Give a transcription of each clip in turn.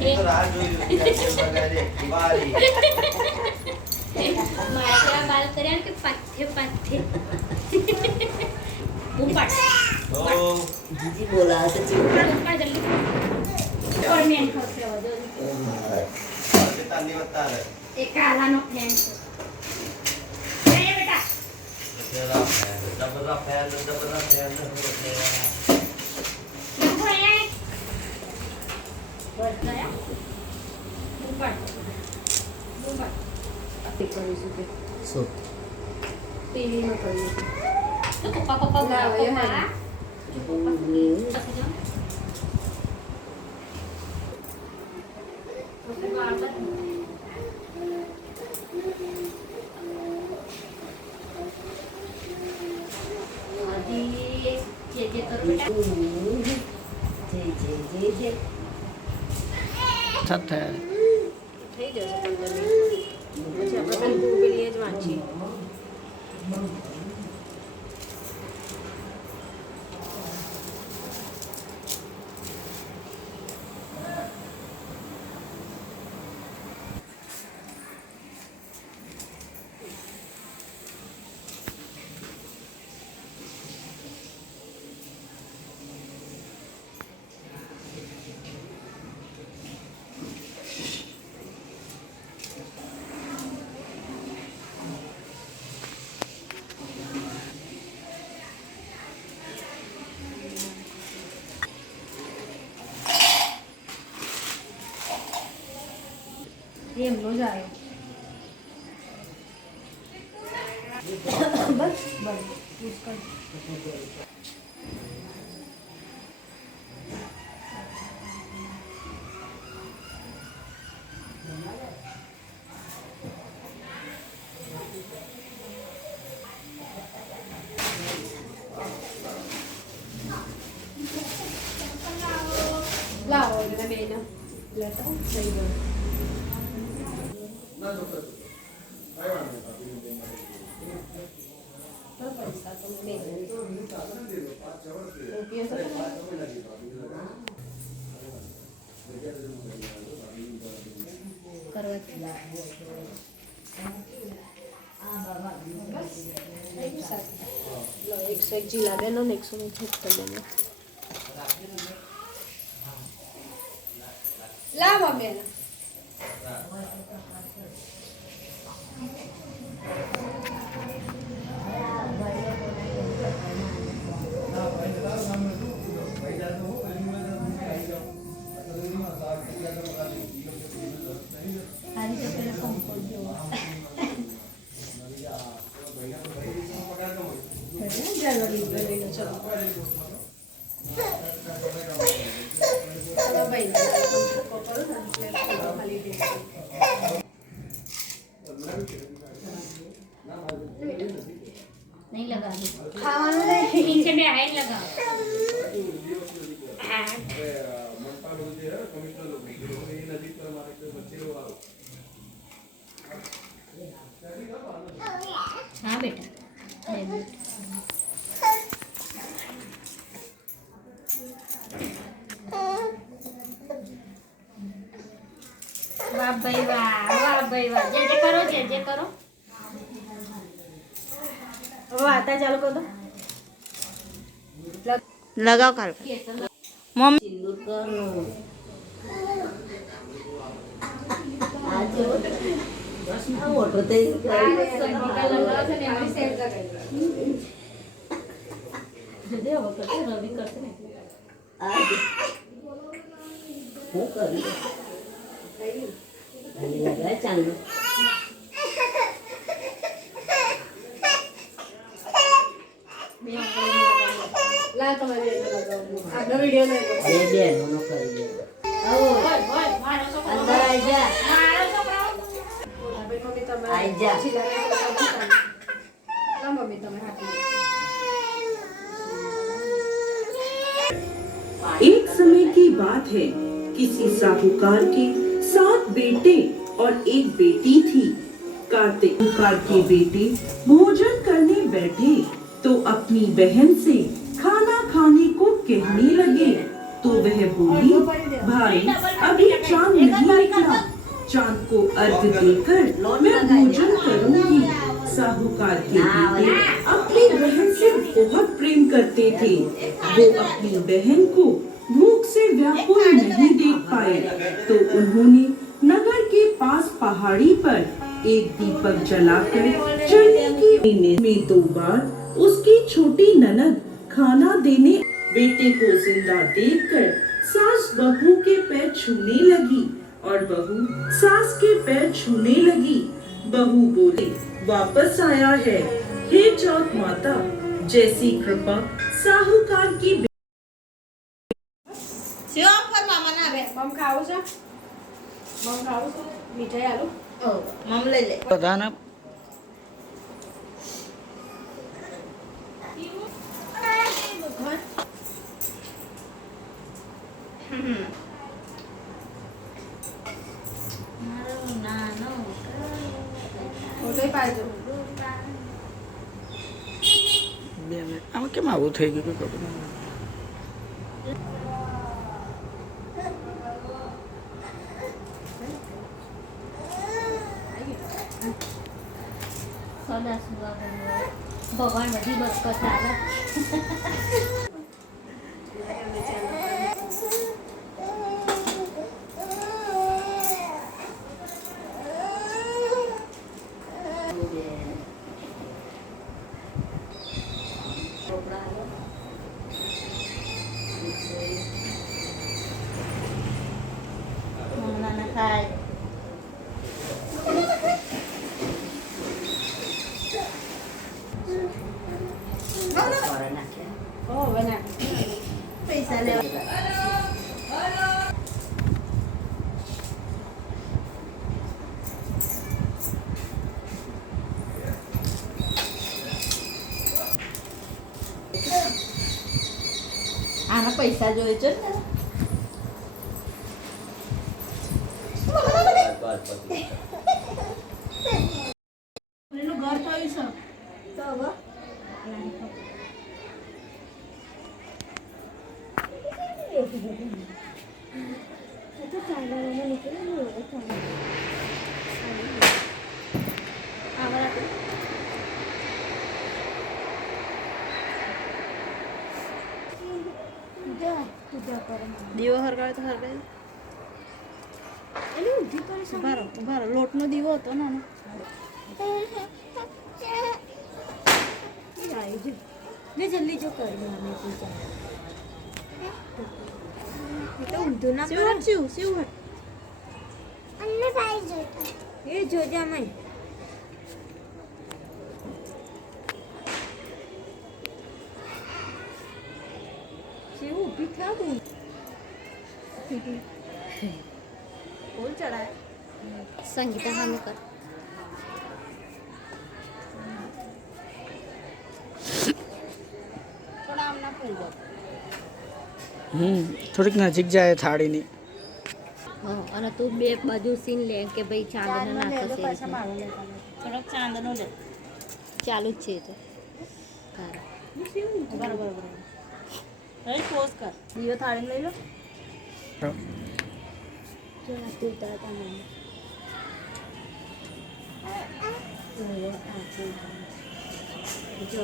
તો રાહ જોઈ દિવાળી મારા બાલ કર્યા કે પાથે પાથે ऊपर ઓ दीदी बोला तो ऊपर जल्दी और मैं खसे हो दो તાની વતારે एक काला नो फैन ये बेटा જબરદસ્ત ફેન देखो ये बस गया ऊपर ऊपर તે કરીશું કે सो ટીવીમાં કરીશું तो पप्पा पप्पा ना, पप्पा ये है। जो पप्पा ऐसे जाओ तो फिर बाहर तक आदि ये करो बेटा जे जे जे जे થતે થઈ જશે 15 મિનિટ પછી આપણે ખાલી ગૂગલીએ જ વાંચીએ એમનો જ આવ્યો બસ બસ યુઝ કર લાવો એટલે બેન લેતા થઈ ગયું પૈસા તો બે કરવા 101 જીલા બેનો ને 176 બેનો લાવો બેન नहीं लगा ખાવાનું નહીં नीचे में हाइट लगा हाँ बेटा वाह भाई वाह जे करो વાતા ચાલુ કર દો लगाओ काल मम्मी सिंदूर करो आज फोटो ते रवि करते ना आज હું કરી અને લગાય ચાંદલો લા તમારે આગળ વિડિયો લઈ લો બે બેનો નો કરી દે આવો અંદર આઈ જા હવે મમ્મી તમે આઈ જા. લા મમ્મી તમે હાથી एक समय की बात है किसी साहूकार के 7 बेटे और एक बेटी थी। कार्तिक साहूकार के बेटे भोजन करने बैठे तो अपनी बहन से खाना खाने को कहने लगे तो वह बोली भाई अभी चांद नहीं निकला, चांद को अर्घ देकर मैं भोजन करूंगी। साहूकार के बेटे अपनी बहन से बहुत प्रेम करते थे। वो अपनी बहन को भूख से व्याकुल नहीं देख पाए, तो उन्होंने नगर के पास पहाड़ी पर एक दीपक जलाकर चलने की में 2 बार उसकी छोटी ननद खाना देने। बेटे को जिंदा देखकर सास बहू के पैर छूने लगी और बहू सास के पैर छूने लगी। बहू बोली, वापस आया है, हे चौथ माता, जैसी कृपा साहूकार की। શિવમ પર મામા ના આવે બમ ખાવું છે? બમ ખાવું છે? મીઠાઈ આલુ? ઓ મામ લઈ લે બધાને મારો નાનો મોટોય પાડજો. બે મિનિટ આમાં કેમ આવું થઈ ગયું કે ખબર નહીં. સદા સુવા ભગવાન બધી બરકત આવે. નાના ખાય ઓ હવે ના. પૈસા લેવા આના પૈસા જોઈએ છે ને એનું ઘર કયું છે? તો હવે દીવો હરગાવે તો હરગાવે. ઉભા રહો. લોટનો દીવો હતો ને આનો. જલ્દી જો કરી અમે પૂજા તો ઊંધું ના શિવ એ જોજે અમે શિવ ઊભી થા તું ફૂલ ચડાય. સંગીતા સામે કર થોડા આમ ના ફૂલ દો. થોડીક નજીક જાય થાળીની. હા અને તું બે બાજુ સીન લે કે ભાઈ ચાંદનો ચાંદનો લે નાખો તો છે પાછા મારો લેતા લે. થોડોક ચાંદનો લે. ચાલુ જ છે એ તો તારા બરાબર. હવે પોઝ કર. દીવો થાળી લઈ લો. જો આ તું તારા મને જો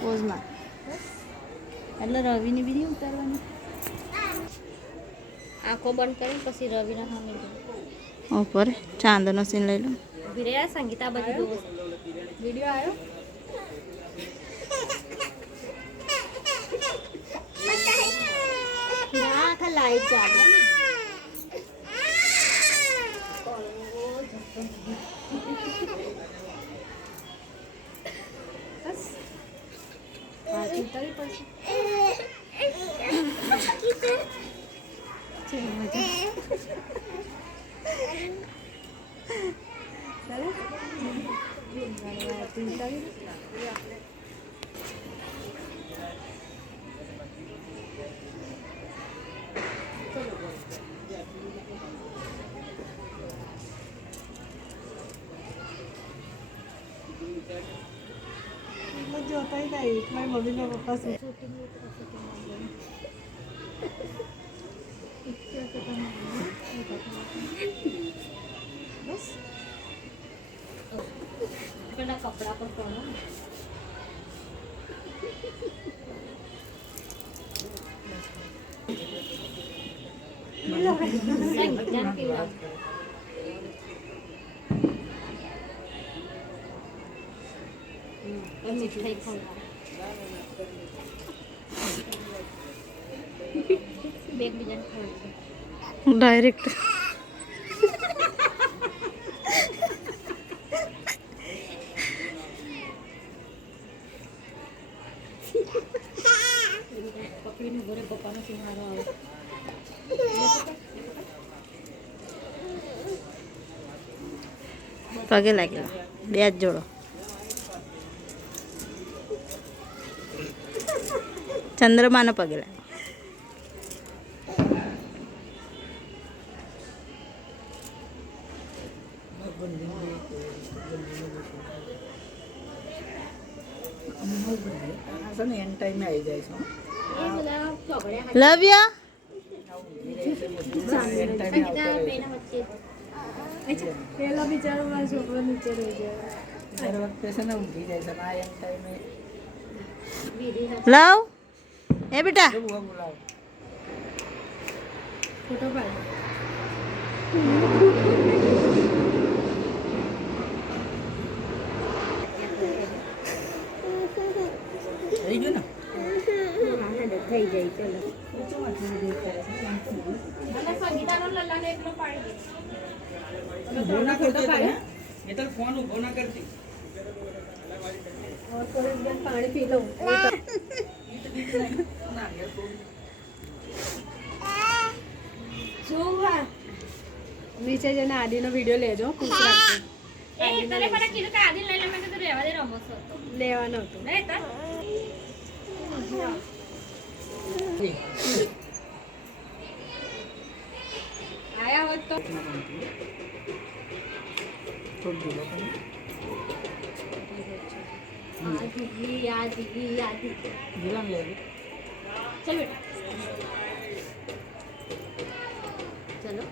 પોઝમાં એટલે રવિની બી નહીં ઉતારવાની. આંખો બંધ કરીને પછી રવિના સામે જો ઉપર ચાંદનો સીન લઈ લો. ઉભી રહ્યા સંગીતા બાજુ જોવો વિડીયો આવ્યો. ના આખા લાઈટ ચાલે બસ હા ઉતારી પડશે જોતા નહીં મારી મમ્મી ને પપ્પા શું બસ પેલા કપડા પર કોણ મીઠાઈ બેગ બીજાને ખવડાવજો ડાયરેક્ટ પકડીને ઘરે પપ્પાનો સિંહારો આવે પગે લાગેલા બે જ જોડો ચંદ્રમાનો પગે લાગે એન્ડ ટાઈમે આવી જાય છે એ બધા ચોકડ્યા લવ યુ પેલા બિચારો મારો છોકરો નીચે રહી ગયો દર વખતે છે ને ઊંઘી જાય છે આ એન્ડ ટાઈમે લવ એ બેટા બોલાવો ફોટો પાડ થઈ ગયું ને થઈ જાય ચલો અને સંગીતાનો લલ્લાને એકલો પાડી દે ઉભો ના કરતી તને એ તો ફોન ઉભો ના કરતી और थोड़ी देर पानी पी लो નીચે જઈને આદિનો વિડિયો લેજો ખુશ રાખજો એ તને મને કીધું કે આદિ લઈ લે મેં કીધું રહેવા દે રમો છો તો લેવાનો હતો લે તાર આયા હોત તો આદિ જીવન લે चल बेटा चलो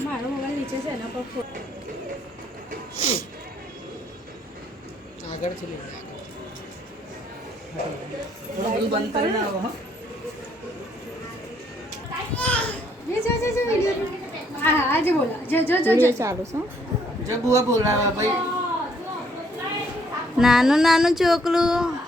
મારો મોબાઈલ નીચે છે એના પર આગળ છે થોડું બધું બંધ કરીને આવો હા જે વિડિયો હા આજે બોલા જો ચાલુ છો જબ બુઆ બોલાવા ભાઈ નાનું નાનું ચોકલું